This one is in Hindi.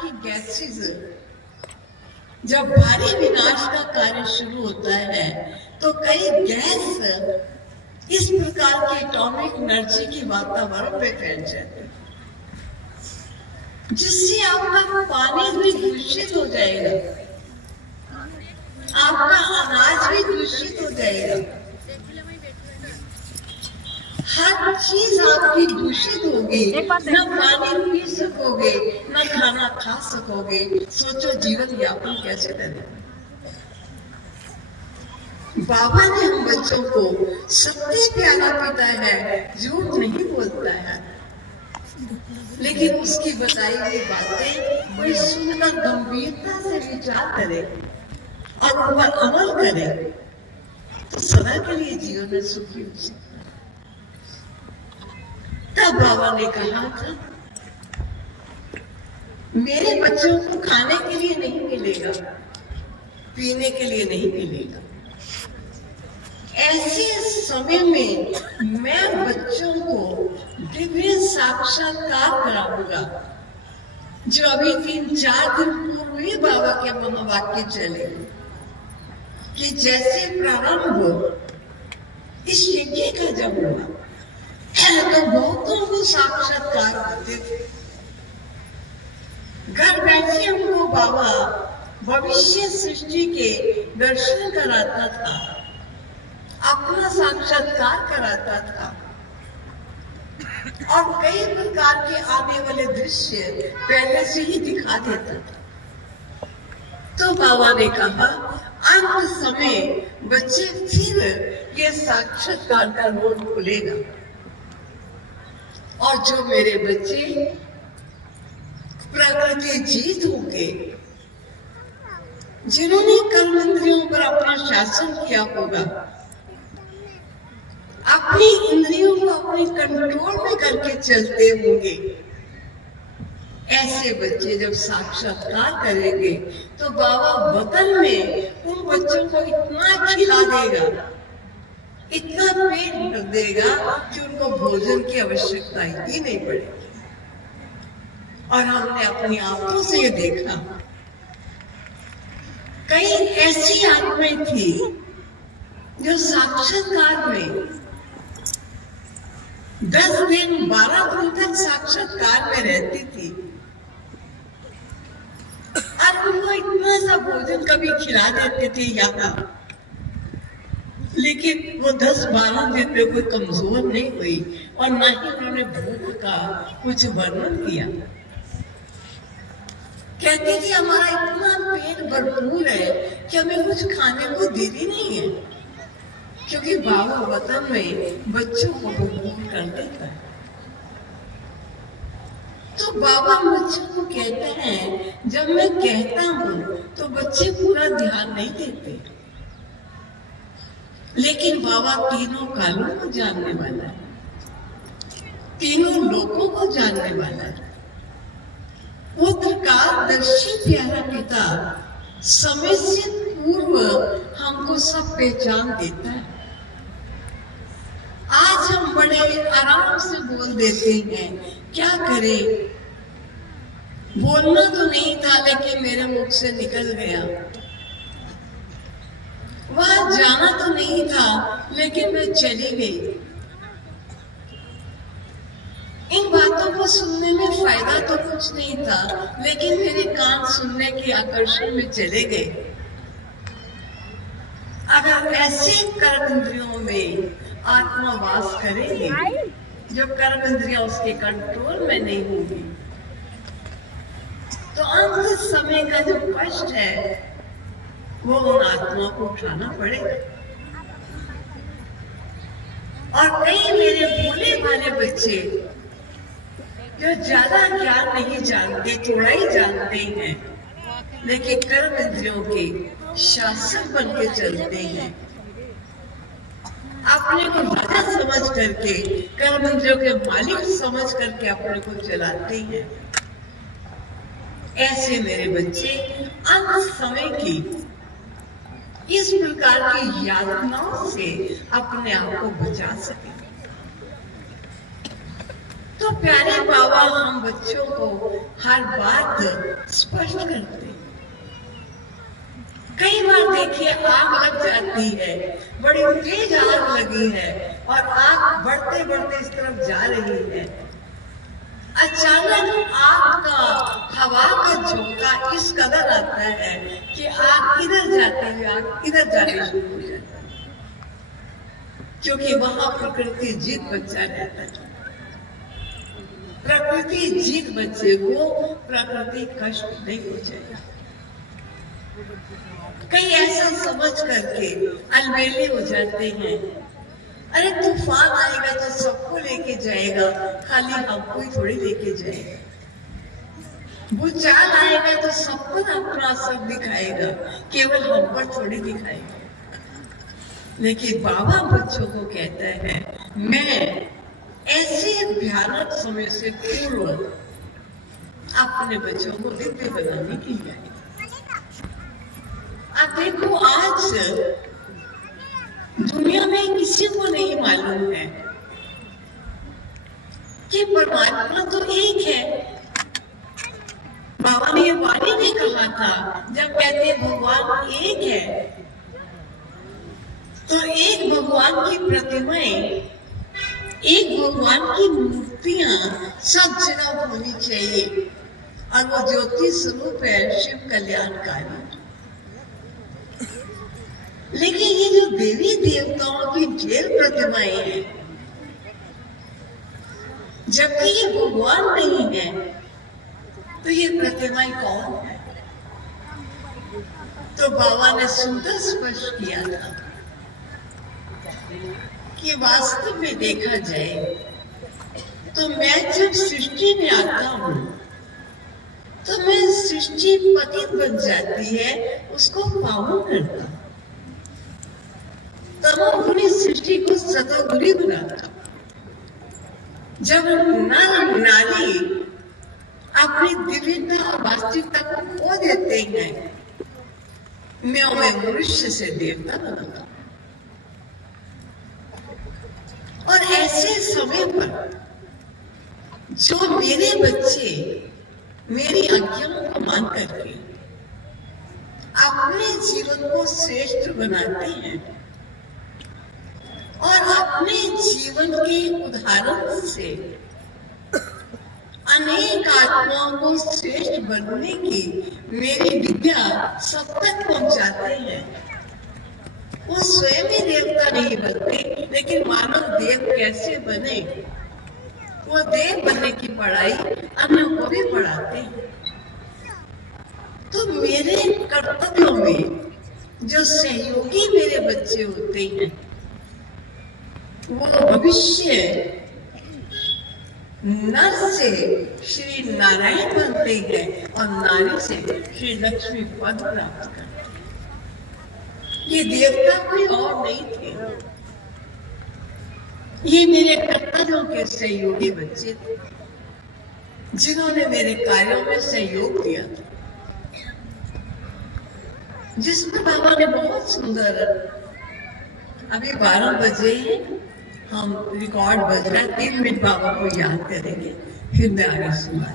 की गैसेस जब भारी विनाश का कार्य शुरू होता है तो कई गैस इस प्रकार की एटॉमिक एनर्जी की वातावरण में फैल जाती है, जिससे आपका पानी भी दूषित हो जाएगा, आपका अनाज भी दूषित हो जाएगा, हर चीज आपकी दूषित होगी, न पानी पी सकोगे, न खाना खा सकोगे। सोचो जीवन यापन कैसे करें। बाबा ने हम बच्चों को सबसे प्यारा पिता है, झूठ नहीं बोलता है, लेकिन उसकी बताई हुई बातें कोई सुनकर गंभीरता से विचार करे और उन पर अमल करे तो सदा के लिए जीवन में सुखी हो सकता। तब बाबा ने कहा था, मेरे बच्चों को खाने के लिए नहीं मिलेगा, पीने के लिए नहीं मिलेगा। ऐसे समय में मैं बच्चों को दिव्य साक्षात्कार कराऊंगा, जो अभी 3-4 दिन पूर्व ही बाबा के मनोवाक्य चले कि जैसे प्रारंभ इस यज्ञ का जब हुआ तो बहुतों को साक्षात्कार होते थे। घर बैठे उनको बाबा भविष्य सृष्टि के दर्शन कराता था, अपना साक्षात्कार कराता था और कई प्रकार के आने वाले दृश्य पहले से ही दिखा देता था। तो बाबा ने कहा, अंत समय बच्चे फिर ये साक्षात्कार का रोड खुलेगा और जो मेरे बच्चे प्रकृति जीत होंगे, जिन्होंने कर्म इंद्रियों पर अपना शासन किया होगा, अपनी इंद्रियों को अपने कंट्रोल में करके चलते होंगे, ऐसे बच्चे जब साक्षात्कार करेंगे तो बाबा वतन में उन बच्चों को इतना खिला देगा, इतना पेट भर देगा कि उनको भोजन की आवश्यकता ही नहीं पड़ेगी। और हमने अपनी आंखों से ये देखा, कई ऐसी आत्माएं थी जो साक्षात्कार में 10 दिन 12 दिन तक साक्षात्कार में रहती थी और उनको इतना सा भोजन कभी खिला देते थे यहाँ, लेकिन वो 10-12 दिन में कोई कमजोर नहीं हुई और ना ही उन्होंने भूख का कुछ वर्णन किया। कहती थी हमारा इतना पेट भरपूर है कि हमें कुछ खाने को देती नहीं है, क्योंकि बाबा वतन में बच्चों को भरपूर कर देता है। तो बाबा बच्चों को कहते हैं, जब मैं कहता हूं तो बच्चे पूरा ध्यान नहीं देते, लेकिन बाबा तीनों कालों को जानने वाला है, तीनों लोगों को जानने वाला है। वो त्रिकालदर्शी प्यारा पिता समय से पूर्व हमको सब पहचान देता है। आज हम बड़े आराम से बोल देते हैं, क्या करें, बोलना तो नहीं था लेकिन मेरे मुख से निकल गया, वहां जाना तो नहीं था लेकिन मैं चली गई। इन बातों को सुनने में फायदा तो कुछ नहीं था, लेकिन मेरे कान सुनने के आकर्षण में चले गए। अगर ऐसे कर्म इंद्रियों में आत्मा वास करेगी, जो कर्म इंद्रियां उसके कंट्रोल में नहीं होगी, तो अंत समय का जो कष्ट है वो उन आत्मा को उठाना पड़ेगा। और कई मेरे भोले भाले बच्चे जो ज्यादा ज्ञान नहीं जानते, थोड़ा ही जानते हैं, लेकिन कर्म इंद्रियों के शासक बन के चलते हैं, अपने को राजा समझ करके, कर्म इंद्रियों के मालिक समझ करके अपने को चलाते हैं। ऐसे मेरे बच्चे अंत समय की इस प्रकार की यातनाओं से अपने आप को बचा सके। तो प्यारे बाबा हम बच्चों को हर बात स्पष्ट करते हैं। कई बार देखिए आग लग जाती है, बड़ी तेज आग लगी है और आग बढ़ते बढ़ते इस तरफ जा रही है। अचानक आग का हवा का झोंका इस कदर आता है कि आग इधर जाती है, आग इधर जानी शुरू हो जाती है, क्योंकि वहां प्रकृति जीत बच्चा रहता है। प्रकृति जीत बच्चे को प्रकृति कष्ट नहीं पहुंचेगा। कई ऐसा समझ करके अलबेले हो जाते हैं, अरे तूफान आएगा तो सबको लेके जाएगा, खाली हमको ही थोड़ी लेके जाएगा। भूचाल आएगा तो सबको अपना असर दिखाएगा, केवल हम पर थोड़ी दिखाएगा। लेकिन बाबा बच्चों को कहता है, मैं ऐसे भयानक समय से पूर्व अपने बच्चों को दिव्य बनाने की है। आप देखो आज दुनिया में किसी को नहीं मालूम है कि परमात्मा तो एक है। बाबा ने वाणी में कहा था, जब कहते हैं भगवान एक है, तो एक भगवान की प्रतिमाएं, एक भगवान की मूर्तियां सब जगह होनी चाहिए, और वो ज्योति स्वरूप है शिव कल्याणकारी। लेकिन ये जो देवी देवताओं की ढेर प्रतिमाएं हैं, जबकि ये भगवान नहीं है, तो ये प्रतिमाएं कौन है? तो बाबा ने सुंदर स्पष्ट किया था कि वास्तव में देखा जाए तो मैं जब सृष्टि में आता हूं तो मैं सृष्टि पतित बन जाती है, उसको पावन करता हूं। तमोगुणी सृष्टि को सतोगुणी बनाता। जब नर नारी अपनी दिव्यता और वास्तविकता को खो देते हैं, मैं मनुष्य से देवता बनता। और ऐसे समय पर जो मेरे बच्चे मेरी आज्ञाओं को मान करके अपने जीवन को श्रेष्ठ बनाते हैं और अपने जीवन के उदाहरण से अनेक आत्माओं को श्रेष्ठ बनने की मेरी विद्या सब तक पहुंचाते हैं, वो स्वयं ही देवता नहीं बनते, लेकिन मानव देव कैसे बने, वो देव बनने की पढ़ाई अन्यों को भी पढ़ाते हैं। तो मेरे कर्तव्यों में जो सहयोगी मेरे बच्चे होते हैं, वो भविष्य नर से श्री नारायण बनते हैं और नारी से श्री लक्ष्मी पद प्राप्त करते हैं। ये देवता कोई और नहीं थे, ये मेरे कर्तव्यों के सहयोगी बच्चे थे, जिन्होंने मेरे कार्यों में सहयोग दिया था, जिसमें बाबा ने बहुत सुंदर, अभी 12 बजे हम रिकॉर्ड बज रहा है, 3 मिनट बाबा को याद करेंगे, फिर मैं आगे सुना।